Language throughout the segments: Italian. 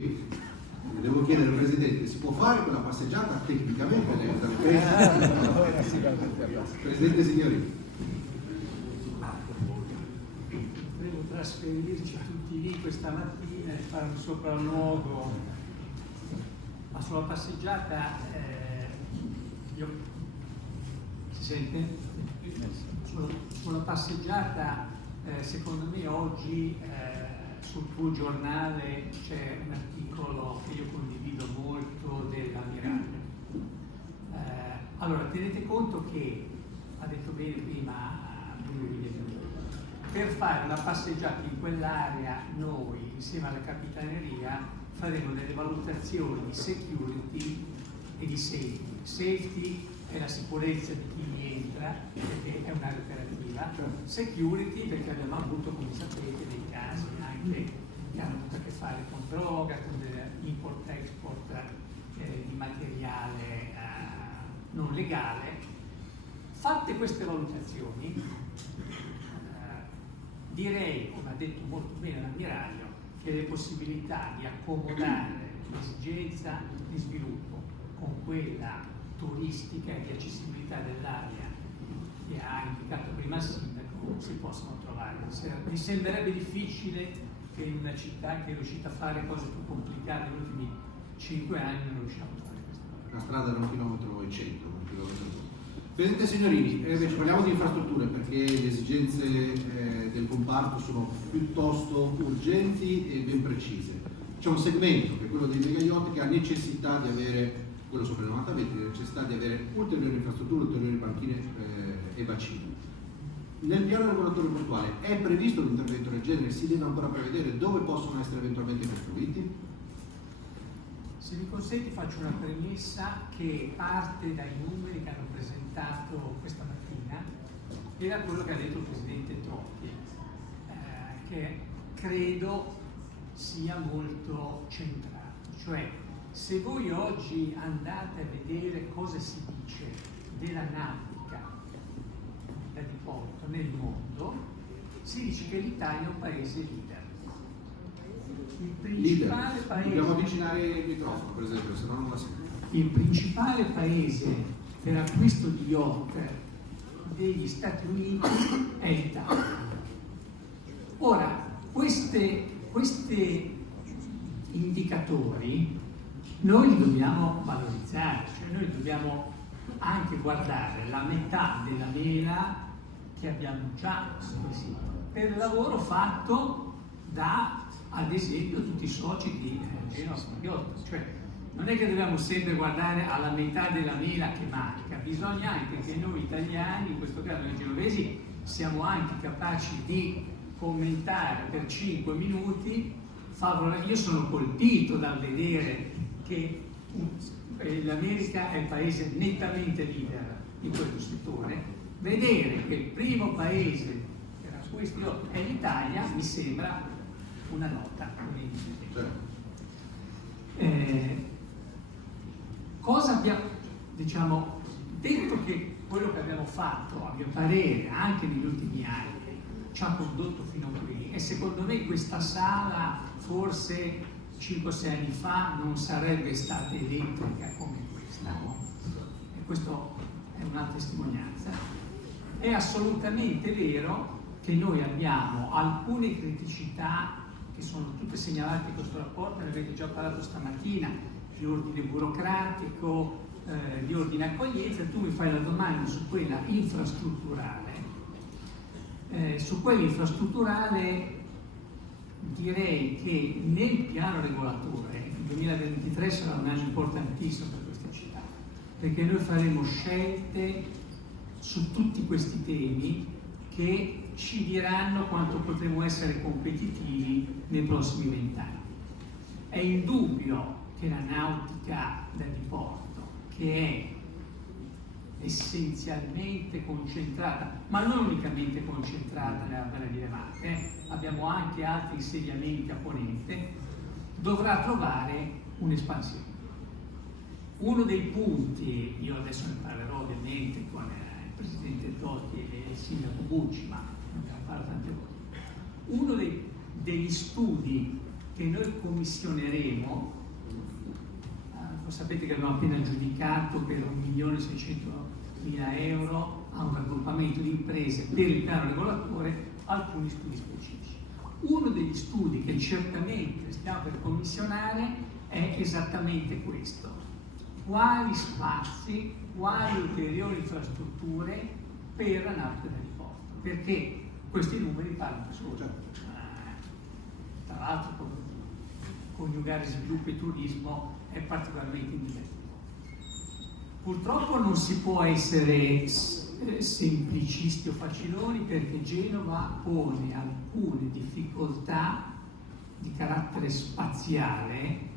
Devo chiedere al Presidente, si può fare quella passeggiata tecnicamente? Presidente Signorini. Devo trasferirci tutti lì questa mattina e fare un sopralluogo, ma sulla passeggiata si sente? Sulla passeggiata secondo me oggi sul tuo giornale c'è un articolo che io condivido molto dell'ammiraglio. Allora tenete conto che, ha detto bene prima per fare una passeggiata in quell'area noi insieme alla Capitaneria faremo delle valutazioni di security e di safety. Safety è la sicurezza di chi entra, perché è un'area operativa. Security perché abbiamo avuto, come sapete, dei casi anche che hanno avuto a che fare con droga, con import-export di materiale non legale. Fatte queste valutazioni, direi, come ha detto molto bene l'ammiraglio, che le possibilità di accomodare l'esigenza di sviluppo con quella turistica e di accessibilità dell'area che ha indicato prima il sindaco si possono trovare. Mi sembrerebbe difficile che in una città che è riuscita a fare cose più complicate negli ultimi 5 anni non riusciamo a fare queste cose. La strada era 1,1 km, non 1,2 km. Presidente Signorini, invece parliamo di infrastrutture perché le esigenze del comparto sono piuttosto urgenti e ben precise. C'è un segmento, che è quello dei megaiotti, che ha necessità di avere, quello sopra il 90 metri, necessità di avere ulteriori infrastrutture, ulteriori banchine e bacini. Nel piano regolatore portuale è previsto un intervento del genere? Si deve ancora prevedere dove possono essere eventualmente costruiti? Se mi consenti faccio una premessa che parte dai numeri che hanno presentato questa mattina e da quello che ha detto il Presidente Totti, che credo sia molto centrato. Cioè, se voi oggi andate a vedere cosa si dice della nautica da diporto nel mondo, si dice che l'Italia è un paese leader. Il principale paese, dobbiamo avvicinare il microfono, per esempio, se no non la sento. Il principale paese per acquisto di yacht degli Stati Uniti è l'Italia. Ora, questi indicatori noi li dobbiamo valorizzare, cioè noi dobbiamo anche guardare la metà della mela che abbiamo già acquisito per il lavoro fatto da, ad esempio, tutti i soci di Genova Yacht. Cioè non è che dobbiamo sempre guardare alla metà della mela che manca, bisogna anche che noi italiani, in questo caso noi genovesi, siamo anche capaci di commentare per 5 minuti. Io sono colpito dal vedere che l'America è il paese nettamente leader in questo settore. Vedere che il primo paese per acquisto è l'Italia mi sembra una nota. Cosa abbiamo, diciamo, detto che quello che abbiamo fatto, a mio parere, anche negli ultimi anni, ci ha condotto fino a qui, e secondo me questa sala forse 5-6 anni fa non sarebbe stata elettrica come questa, no? E questo è una testimonianza. È assolutamente vero che noi abbiamo alcune criticità che sono tutte segnalate in questo rapporto, ne avete già parlato stamattina, di ordine burocratico, di ordine accoglienza. Tu mi fai la domanda su quella infrastrutturale. Su quella infrastrutturale direi che nel piano regolatore il 2023 sarà un anno importantissimo per questa città, perché noi faremo scelte su tutti questi temi che ci diranno quanto potremo essere competitivi nei prossimi 20 anni. È indubbio che la nautica da diporto, che è essenzialmente concentrata, ma non unicamente concentrata nella bella di Levante, abbiamo anche altri insediamenti a ponente, dovrà trovare un'espansione. Uno dei punti, io adesso ne parlerò ovviamente con il Presidente Totti e il Sindaco Bucci, ma ne abbiamo parlato tante volte, uno degli studi che noi commissioneremo. Lo sapete che abbiamo appena giudicato per 1.600.000 euro a un raggruppamento di imprese per il piano regolatore alcuni studi specifici. Uno degli studi che certamente stiamo per commissionare è esattamente questo: quali spazi, quali ulteriori infrastrutture per la nautica da diporto, perché questi numeri parlano da soli. Tra l'altro coniugare sviluppo e turismo è particolarmente indicativo. Purtroppo non si può essere semplicisti o faciloni, perché Genova pone alcune difficoltà di carattere spaziale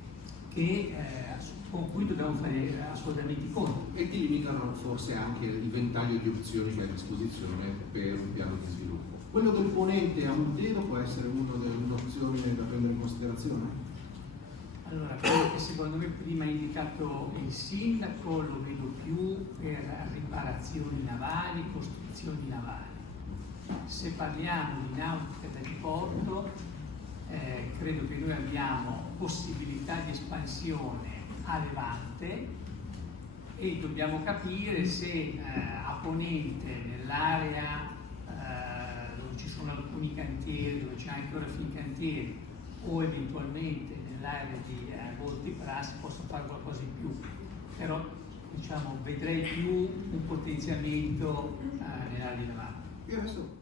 con cui dobbiamo fare assolutamente i conti. E ti limitano forse anche il ventaglio di opzioni che hai a disposizione per un piano di sviluppo. Quello del ponente a Muddelo può essere un'opzione da prendere in considerazione? Allora, quello che secondo me prima ha indicato il sindaco lo vedo più per riparazioni navali, costruzioni navali. Se parliamo di nautica da diporto, credo che noi abbiamo possibilità di espansione a Levante e dobbiamo capire se a Ponente, nell'area dove ci sono alcuni cantieri, dove c'è anche ora Fincantieri, o eventualmente nell'area di Voltipras possa fare qualcosa in più, però diciamo vedrei più un potenziamento nell'area di Levante. Io adesso